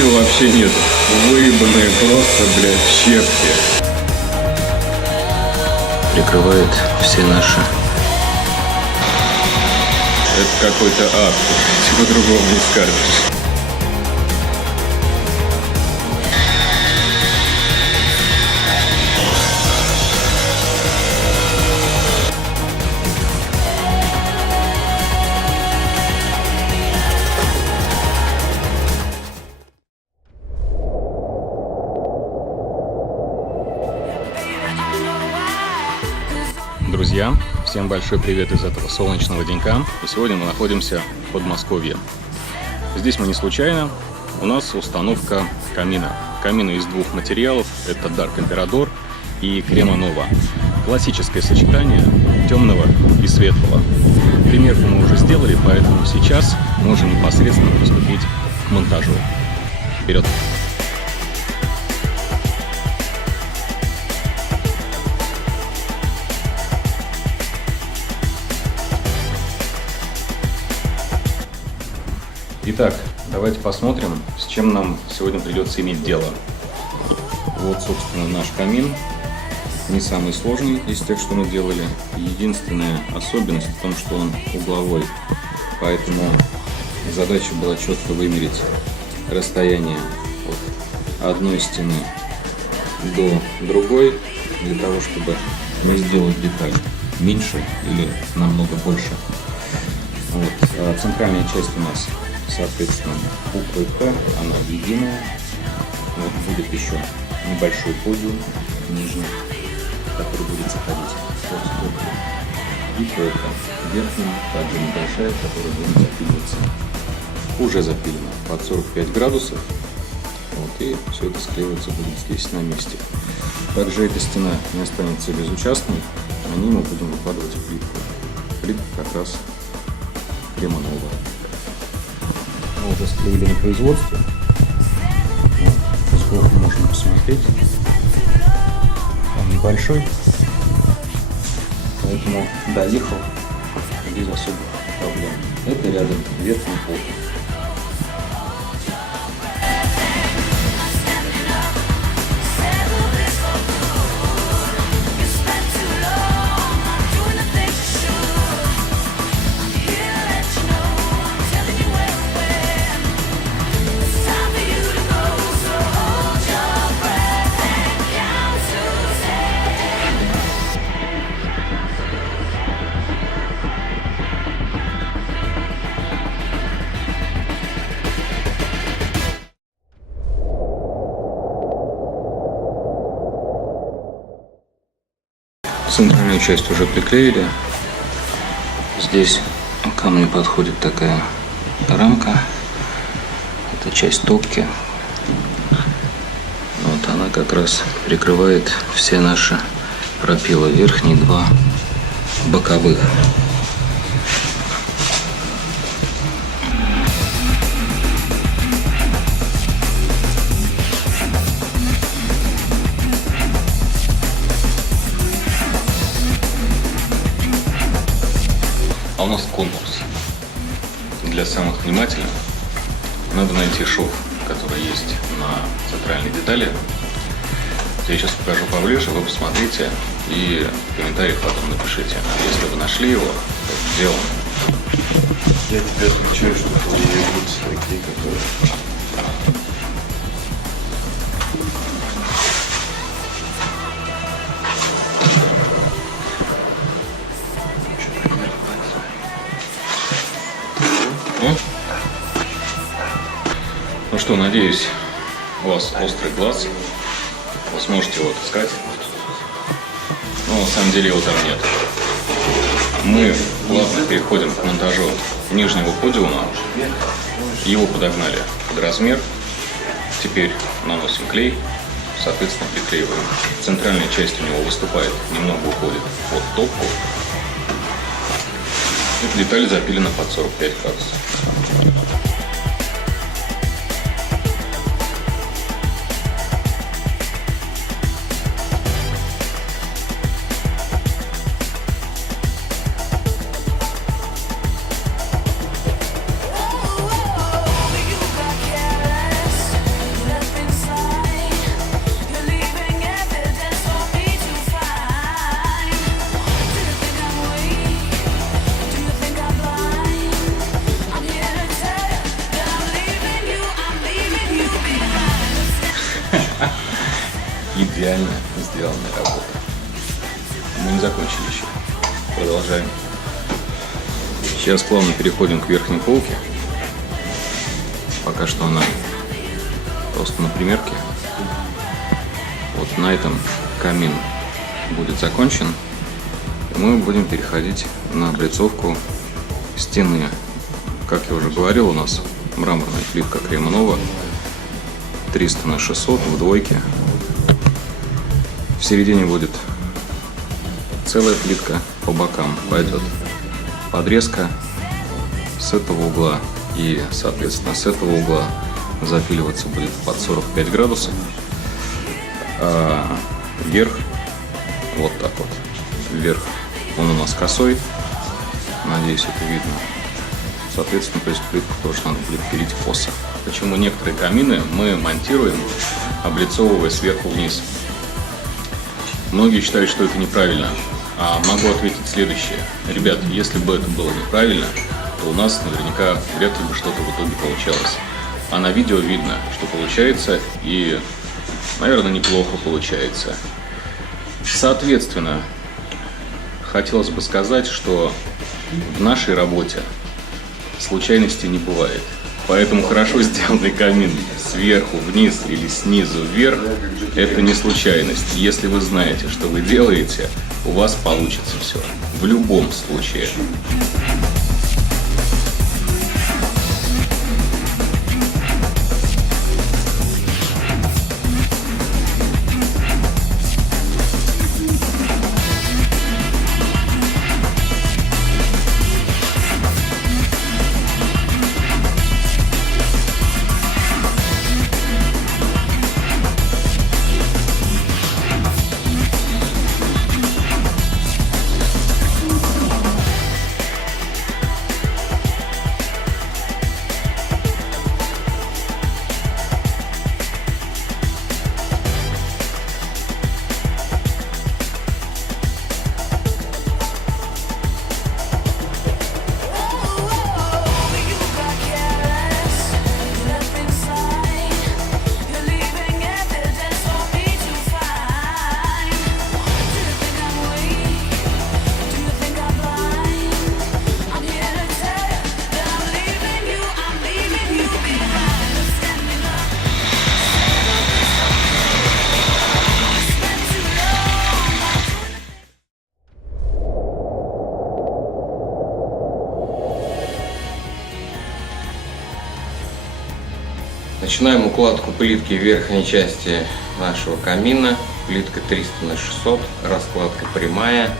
сил вообще нет. Выебанные просто, блядь, щепки. Прикрывает все наши. Это какой-то ад. По-другому не скажешь. Друзья, всем большой привет из этого солнечного денька. И сегодня мы находимся в Подмосковье. Здесь мы не случайно. У нас установка камина. Камина из двух материалов. Это Dark Emperador и Crema Nova. Классическое сочетание темного и светлого. Примерку мы уже сделали, поэтому сейчас можем непосредственно приступить к монтажу. Вперед! Итак, давайте посмотрим, с чем нам сегодня придется иметь дело. Вот, собственно, наш камин. Не самый сложный из тех, что мы делали. Единственная особенность в том, что он угловой. Поэтому задача была четко вымерить расстояние от одной стены до другой, для того, чтобы не сделать деталь меньше или намного больше. Вот. А центральная часть у нас, соответственно, буквой П, она единая. Вот будет еще небольшой подиум нижний, который будет заходить вот сбоку. И только верхняя, также небольшая, которая будет запиливаться. Уже запилена под 45 градусов. Вот, и все это склеиваться будет здесь на месте. Также эта стена не останется безучастной. На ней мы будем выкладывать плитку. Плитка как раз Crema Nova. Мы уже склеили на производстве. Вот, сбоку можно посмотреть. Он небольшой, поэтому доехал без особых проблем. Это рядом верхний пол. Центральную часть уже приклеили. Здесь ко мне подходит такая рамка. Это часть топки. Вот она как раз прикрывает все наши пропилы. Верхние два боковых. А у нас конкурс. Для самых внимательных надо найти шов, который есть на центральной детали. Я сейчас покажу поближе, вы посмотрите и в комментариях потом напишите. Если вы нашли его, то сделаем. Я тебе отвечаю, что твои будут такие, которые... Ну что, надеюсь, у вас острый глаз, вы сможете его отыскать. Но на самом деле его там нет. Мы плавно переходим к монтажу нижнего подиума. Его подогнали под размер. Теперь наносим клей, соответственно приклеиваем. Центральная часть у него выступает, немного уходит под топку. Эта деталь запилена под 45 градусов. идеально сделанная работа. Мы не закончили еще. Продолжаем. Сейчас плавно переходим к верхней полке. Пока что она просто на примерке. Вот на этом камин будет закончен. И мы будем переходить на облицовку стены. Как я уже говорил, у нас мраморная плитка Кремонова 300 на 600 в двойке. В середине будет целая плитка, по бокам пойдет подрезка с этого угла, и соответственно с этого угла запиливаться будет под 45 градусов, а вверх вот так вот, вверх он у нас косой, надеюсь, это видно. Соответственно, то есть плитку тоже надо будет пилить косо. Почему некоторые камины мы монтируем, облицовывая сверху вниз? Многие считают, что это неправильно. А могу ответить следующее. Ребят, если бы это было неправильно, то у нас наверняка вряд ли бы что-то в итоге получалось. А на видео видно, что получается, и, наверное, неплохо получается. Соответственно, хотелось бы сказать, что в нашей работе случайностей не бывает. Поэтому хорошо сделанный камин сверху вниз или снизу вверх – это не случайность. Если вы знаете, что вы делаете, у вас получится все. В любом случае. Начинаем укладку плитки верхней части нашего камина. Плитка 300 на 600, раскладка прямая.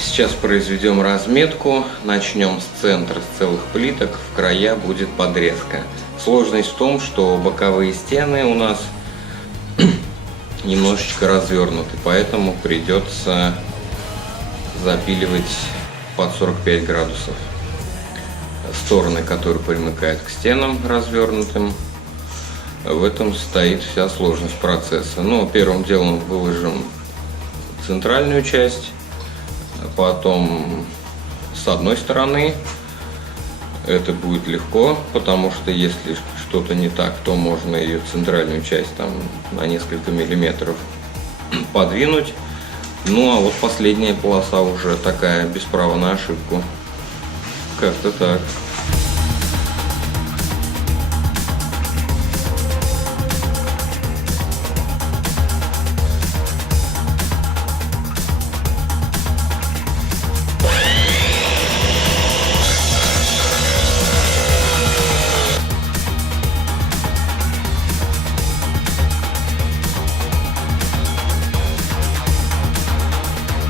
Сейчас произведем разметку. Начнем с центра, с целых плиток. В края будет подрезка. Сложность в том, что боковые стены у нас немножечко развернуты, поэтому придется запиливать под 45 градусов. Стороны, которые примыкают к стенам развернутым. В этом стоит вся сложность процесса. Но первым делом выложим центральную часть, потом с одной стороны. Это будет легко, потому что если что-то не так, то можно ее центральную часть там на несколько миллиметров подвинуть. Ну а вот последняя полоса уже такая, без права на ошибку. Как-то так.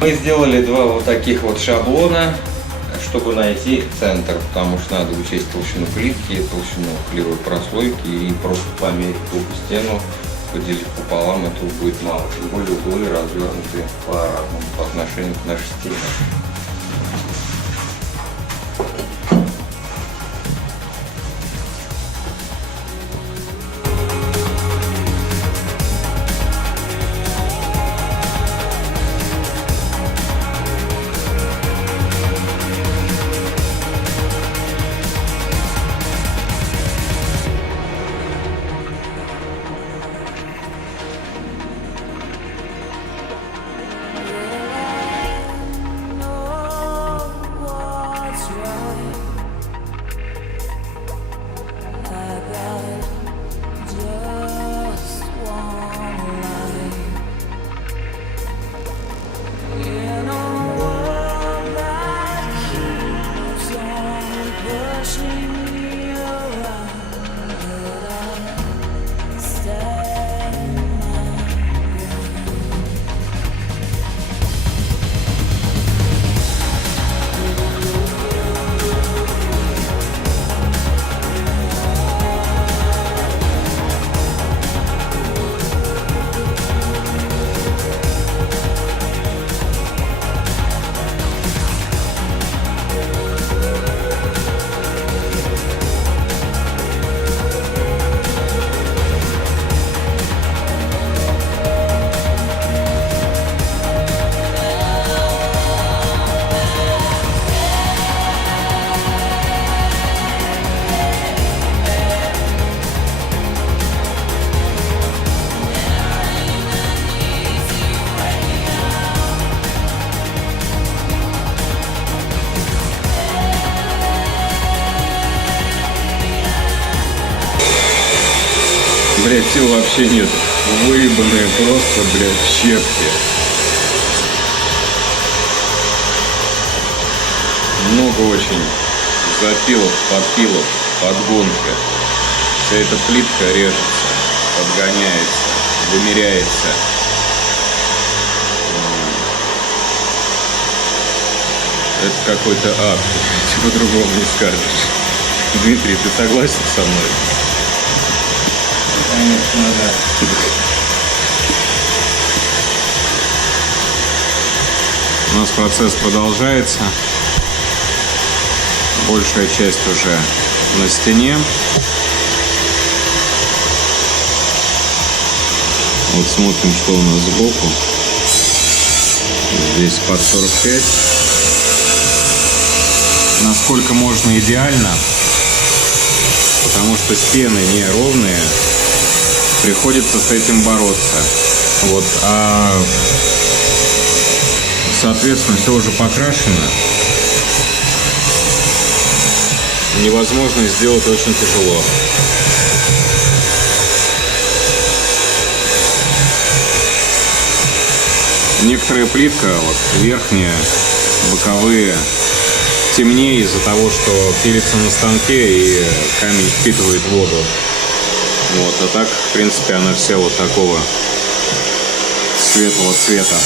Мы сделали два вот таких вот шаблона, чтобы найти центр, потому что надо учесть толщину плитки, толщину клеевой прослойки и просто померить тупо стену, поделить пополам, этого будет мало. Тем более углы развернуты по-разному по отношению к нашей стене. сил вообще нет. Выебанные просто, блядь, в щепки. Много очень запилов, подпилов, подгонка. Вся эта плитка режется, подгоняется, вымеряется. Это какой-то ад, по-другому не скажешь. Дмитрий, ты согласен со мной? Конечно, да. У нас процесс продолжается. Большая часть уже на стене. Вот смотрим, что у нас сбоку. Здесь под 45. Насколько можно идеально, потому что стены неровные, приходится с этим бороться. Вот, соответственно, все уже покрашено. Невозможно сделать очень тяжело. Некоторая плитка, вот верхняя, боковые, темнее из-за того, что пилится на станке и камень впитывает воду. Вот, а так, в принципе, она вся вот такого светлого цвета.